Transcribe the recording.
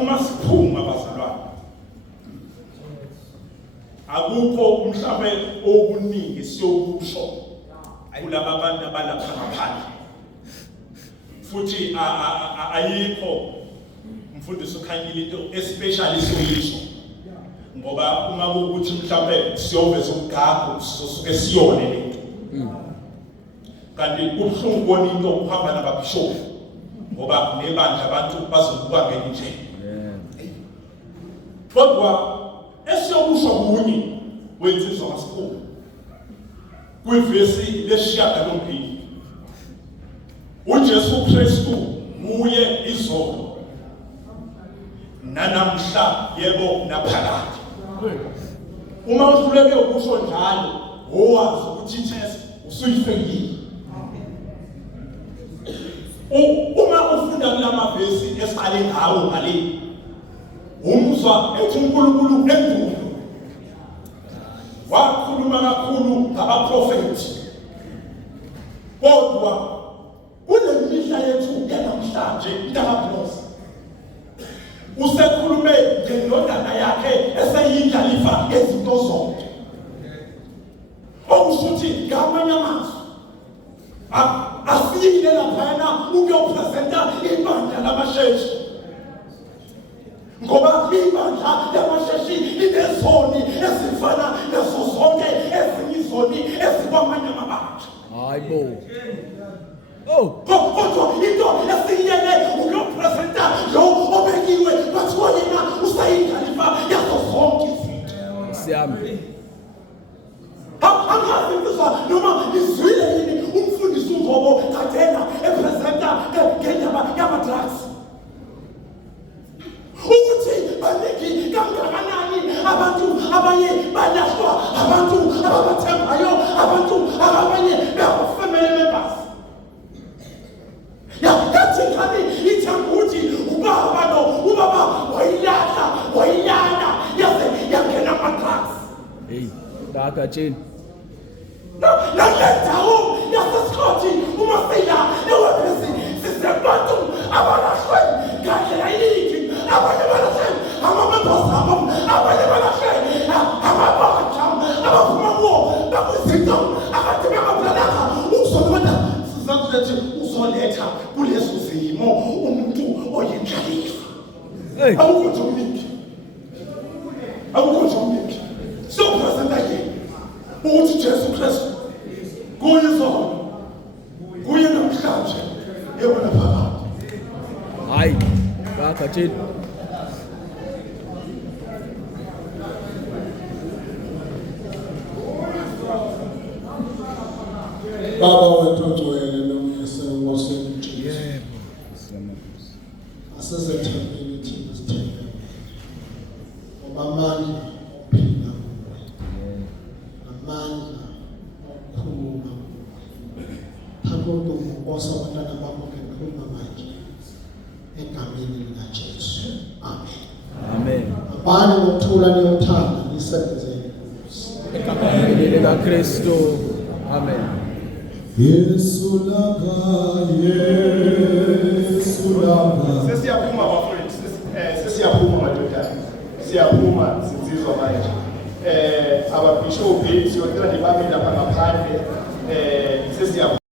uma siphuma bazalwane, akukho mhlawumbe okuningi siyokusho kulaba bantu abalapha ngaphandle. Futhi ayikho mfundisi ukhanyile into especially soyisho. Ngoba uma ukuthi mhlawumbe siyoveza ugagu sizosuke siyone lento. Kanti kubuhlungu kubona into ukuhamba nababishop ngoba nebandla abantu bazokuba ngenje. Kodwa esiyokusho kunye wensizwa kaSikhulu kwivesi lesishiyagalombili, uJesu Kristu uye izolo nanamhla yebo naphakade. Uma uhluleke ukusho njalo owazi ukuthi ithesi usuyifekile. Uma ufunda kulama vesi esiqale ngawo ngale, umzwa ethi uNkulunkulu endulo wakhuluma kakhulu ngabaprofeti. Kodwa kule mihla yethu yanamhlanje uNtakaBlosi usekhulume ngendodana yakhe eseyindlalifa ezinto zonke. Okusho ukuthi ngamanye amazwi asiyile laphana ukuyopresenta ibandla lamasheshi. Ngoba ibandla lamasheshi linezoni ezifana nazo zonke ezinye izoni ezikwamanye amabandla. Hayibo. Kodwa into esiyele ukuyopresenta lo obekiwe bathiwa yena usayindlalifa yazo zonke izinto. Siyami. Angazi ngizwa noma izwile yini umfundisi uNgobo kathena epresenta ngendaba yama-drugs. Ukuthi baniki kangakanani abantu abanye balahlwa, abantu ababathembayo, abantu abanye bengafamily members. Yathi khani ithemba ukuthi ubaba wayilahla yaze yangena ama-drugs. Hey, dakatsheni. Nalendawo yaseScotty uma seyila ewebhesi sisebantu abalahlwe ngandlela yiningi. Abanye balahlwe amamembers abo, abanye balahlwe amabandla abaphuma kuwo bakuzinto akade bengabhalanga. Ukuzoletha sizathu lethi uzoletha kulezo zimo umuntu oyindlalifa. Awukho nje umningi, awukho nje umningi. Sopresenta yini ukuthi Jesu Kristu kuyizona kuye namhlanje yebo naphakade. Hayi, dakatsheni. Baba wethu ogcwele nomyese ngosemthi. Yebo. Siyamabuza. Asizethembeni thina sithembe. Ngoba amandla ophila kuwe. Amandla okukhuluma. Thakoto ngokosa abantwana bakho ngekhuluma manje. Egameni likaJesu. Amen. Amen. Abanye ngokuthula niyothanda nisebenzele inkosi. Egameni likaKristu. Amen. Yesu lapha, Yesu lapha. Sesiyaphuma bafowethu, sesiyaphuma madodana. Siyaphuma.